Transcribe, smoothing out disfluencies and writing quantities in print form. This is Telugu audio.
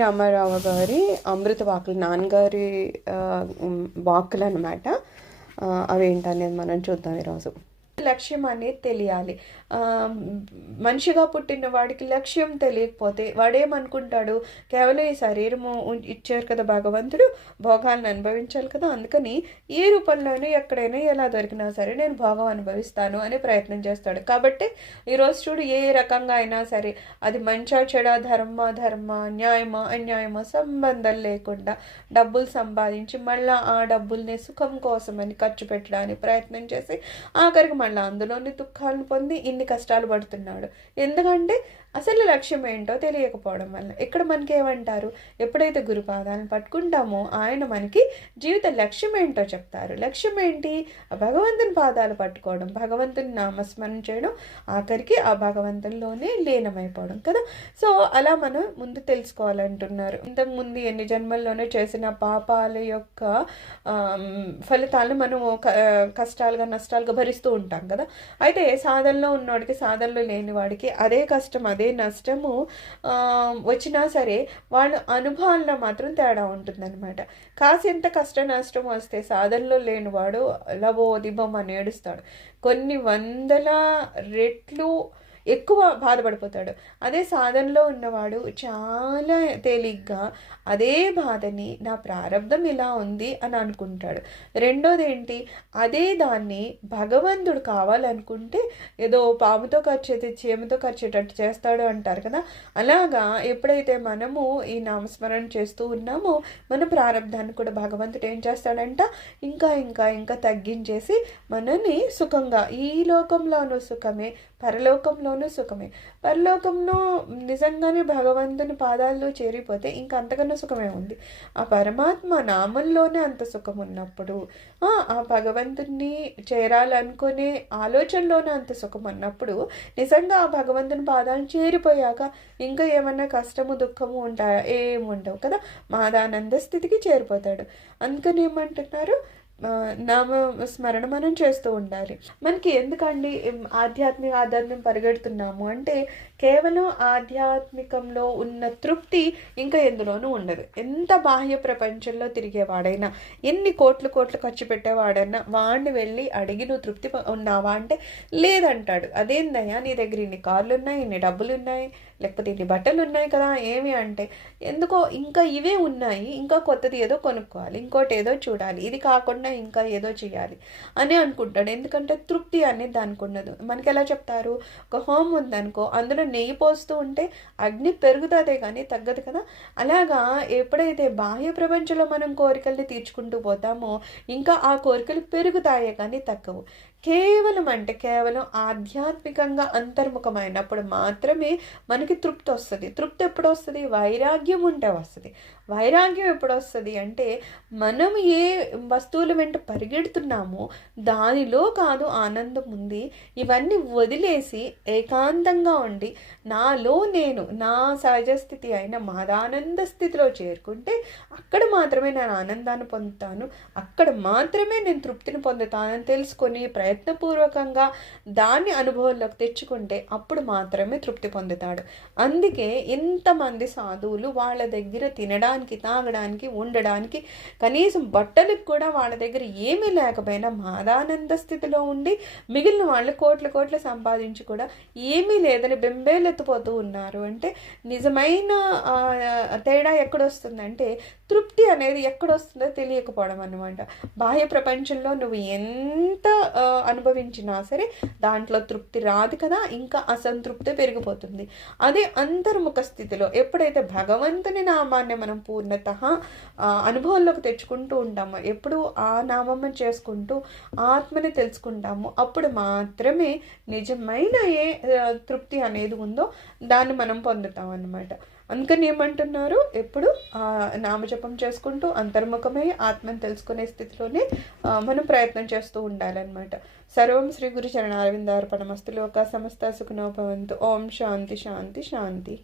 రామారావు గారి అమృత వాక్కులు, నాన్నగారి వాక్కులు అనమాట. అవేంటనేది మనం చూద్దాం ఈరోజు. లక్ష్యం అనేది తెలియాలి. మనిషిగా పుట్టిన వాడికి లక్ష్యం తెలియకపోతే వాడేమనుకుంటాడు, కేవలం ఈ శరీరము ఇచ్చారు కదా భగవంతుడు, భోగాలను అనుభవించాలి కదా, అందుకని ఏ రూపంలోనూ ఎక్కడైనా ఎలా దొరికినా సరే నేను భోగం అనుభవిస్తాను అనే ప్రయత్నం చేస్తాడు. కాబట్టి ఈరోజు చూడు, ఏ రకంగా అయినా సరే అది మంచా చెడా, ధర్మ న్యాయమా అన్యాయమా సంబంధం లేకుండా డబ్బులు సంపాదించి మళ్ళీ ఆ డబ్బుల్ని సుఖం కోసమని ఖర్చు పెట్టడానికి ప్రయత్నం చేసి ఆఖరికి మళ్ళీ అందులోని దుఃఖాలను పొంది ఇన్ని కష్టాలు పడుతున్నాడు. ఎందుకంటే అసలు లక్ష్యం ఏంటో తెలియకపోవడం వల్ల. ఇక్కడ మనకి ఏమంటారు, ఎప్పుడైతే గురుపాదాలను పట్టుకుంటామో ఆయన మనకి జీవిత లక్ష్యం ఏంటో చెప్తారు. లక్ష్యం ఏంటి? భగవంతుని పాదాలు పట్టుకోవడం, భగవంతుని నామస్మరణ చేయడం, ఆఖరికి ఆ భగవంతునిలోనే లీనమైపోవడం కదా. సో అలా మనం ముందు తెలుసుకోవాలంటున్నారు. ఇంతకుముందు ఎన్ని జన్మల్లోనే చేసిన పాపాల యొక్క ఫలితాలను మనము కష్టాలుగా నష్టాలుగా భరిస్తూ ఉంటాం కదా. అయితే సాధనలో ఉన్నవాడికి, సాధనలో లేని వాడికి అదే కష్టం అదే నష్టము వచ్చినా సరే వాళ్ళ అనుభవాల్లో మాత్రం తేడా ఉంటుందన్నమాట. కాసింత కష్ట నష్టం వస్తే సాధనలో లేనివాడు లబోదిబం అని ఏడుస్తాడు, కొన్ని వందల రెట్లు ఎక్కువ బాధపడిపోతాడు. అదే సాధనలో ఉన్నవాడు చాలా తేలిగ్గా అదే బాధని నా ప్రారంధం ఇలా ఉంది అని అనుకుంటాడు. రెండోది ఏంటి, అదే దాన్ని భగవంతుడు కావాలనుకుంటే ఏదో పాముతో ఖర్చేది చీమతో ఖర్చేటట్టు చేస్తాడు అంటారు కదా. అలాగా ఎప్పుడైతే మనము ఈ నామస్మరణ చేస్తూ ఉన్నామో మన ప్రారంధాన్ని కూడా భగవంతుడు ఏం చేస్తాడంట, ఇంకా ఇంకా ఇంకా తగ్గించేసి మనని సుఖంగా, ఈ లోకంలోనూ సుఖమే పరలోకంలోనూ సుఖమే. పరలోకంలో నిజంగానే భగవంతుని పాదాల్లో చేరిపోతే ఇంకా అంతకన్నా సుఖమే ఉంది. ఆ పరమాత్మ నామంలోనే అంత సుఖం ఉన్నప్పుడు, ఆ భగవంతుని చేరాలనుకునే ఆలోచనలోనే అంత సుఖం ఉన్నప్పుడు, నిజంగా ఆ భగవంతుని పాదాలను చేరిపోయాక ఇంకా ఏమన్నా కష్టము దుఃఖము ఉంటాయా? ఏముండవు కదా. మాదానంద స్థితికి చేరిపోతాడు. అందుకని ఏమంటున్నారు, నామ స్మరణ మనం చేస్తూ ఉండాలి. మనకి ఎందుకండి ఆధ్యాత్మం పరిగెడుతున్నాము అంటే, కేవలం ఆధ్యాత్మికంలో ఉన్న తృప్తి ఇంకా ఎందులోనూ ఉండదు. ఎంత బాహ్య ప్రపంచంలో తిరిగేవాడైనా, ఎన్ని కోట్లు ఖర్చు పెట్టేవాడైనా వాడిని వెళ్ళి అడిగి నువ్వు తృప్తి ఉన్నావా అంటే లేదంటాడు. అదేందయ్యా, నీ దగ్గర ఇన్ని కార్లు ఉన్నాయి, ఇన్ని డబ్బులు ఉన్నాయి, లేకపోతే ఇన్ని బట్టలు ఉన్నాయి కదా, ఏమి అంటే ఎందుకో ఇంకా ఇవే ఉన్నాయి, ఇంకా కొత్తది ఏదో కొనుక్కోవాలి, ఇంకోటి ఏదో చూడాలి, ఇది కాకుండా ఇంకా ఏదో చేయాలి అని అనుకుంటాడు. ఎందుకంటే తృప్తి అనేది దానికి ఉండదు. మనకి ఎలా చెప్తారు, ఒక హోమ్ ఉందనుకో, అందులో నెయ్యి పోస్తూ ఉంటే అగ్ని పెరుగుతుందే కానీ తగ్గదు కదా. అలాగా ఎప్పుడైతే బాహ్య ప్రపంచంలో మనం కోరికల్ని తీర్చుకుంటూ పోతామో ఇంకా ఆ కోరికలు పెరుగుతాయే కానీ తగ్గవు. కేవలం ఆధ్యాత్మికంగా అంతర్ముఖమైనప్పుడు మాత్రమే మనకి తృప్తి వస్తుంది. తృప్తి ఎప్పుడు వస్తుంది? వైరాగ్యం ఉంటే వస్తుంది. వైరాగ్యం ఎప్పుడు వస్తుంది అంటే, మనం ఏ వస్తువుల వెంట పరిగెడుతున్నామో దానిలో కాదు ఆనందం ఉంది. ఇవన్నీ వదిలేసి ఏకాంతంగా ఉండి నాలో నేను, నా సహజ స్థితి అయిన మాదానంద స్థితిలో చేరుకుంటే అక్కడ మాత్రమే నేను ఆనందాన్ని పొందుతాను, అక్కడ మాత్రమే నేను తృప్తిని పొందుతానని తెలుసుకొని ప్రయత్నపూర్వకంగా దాన్ని అనుభవంలోకి తెచ్చుకుంటే అప్పుడు మాత్రమే తృప్తి పొందుతాడు. అందుకే ఇంతమంది సాధువులు వాళ్ళ దగ్గర తినడానికి, తాగడానికి, ఉండడానికి, కనీసం బట్టలకు కూడా వాళ్ళ దగ్గర ఏమీ లేకపోయినా మాదానంద స్థితిలో ఉండి మిగిలిన వాళ్ళు కోట్లు సంపాదించి కూడా ఏమీ లేదని బెంబేలెత్తిపోతూ ఉన్నారు. అంటే నిజమైన తేడా ఎక్కడొస్తుందంటే, తృప్తి అనేది ఎక్కడొస్తుందో తెలియకపోవడం అన్నమాట. బాహ్య ప్రపంచంలో నువ్వు ఎంత అనుభవించినా సరే దాంట్లో తృప్తి రాదు కదా, ఇంకా అసంతృప్తి పెరిగిపోతుంది. అదే అంతర్ముఖ స్థితిలో ఎప్పుడైతే భగవంతుని నామాన్ని మనం పూర్ణత అనుభవంలోకి తెచ్చుకుంటూ ఉంటామో, ఎప్పుడు ఆ నామం చేసుకుంటూ ఆత్మని తెలుసుకుంటామో అప్పుడు మాత్రమే నిజమైన ఏ తృప్తి అనేది ఉందో దాన్ని మనం పొందుతాం అన్నమాట. అందుకని ఏమంటున్నారు, ఎప్పుడు నామజపం చేసుకుంటూ అంతర్ముఖమై ఆత్మను తెలుసుకునే స్థితిలోనే మనం ప్రయత్నం చేస్తూ ఉండాలన్నమాట. సర్వం శ్రీ గురు చరణారవిందార్పణమస్తు. లోకా సమస్త సుఖినో భవంతు. ఓం శాంతి శాంతి శాంతి.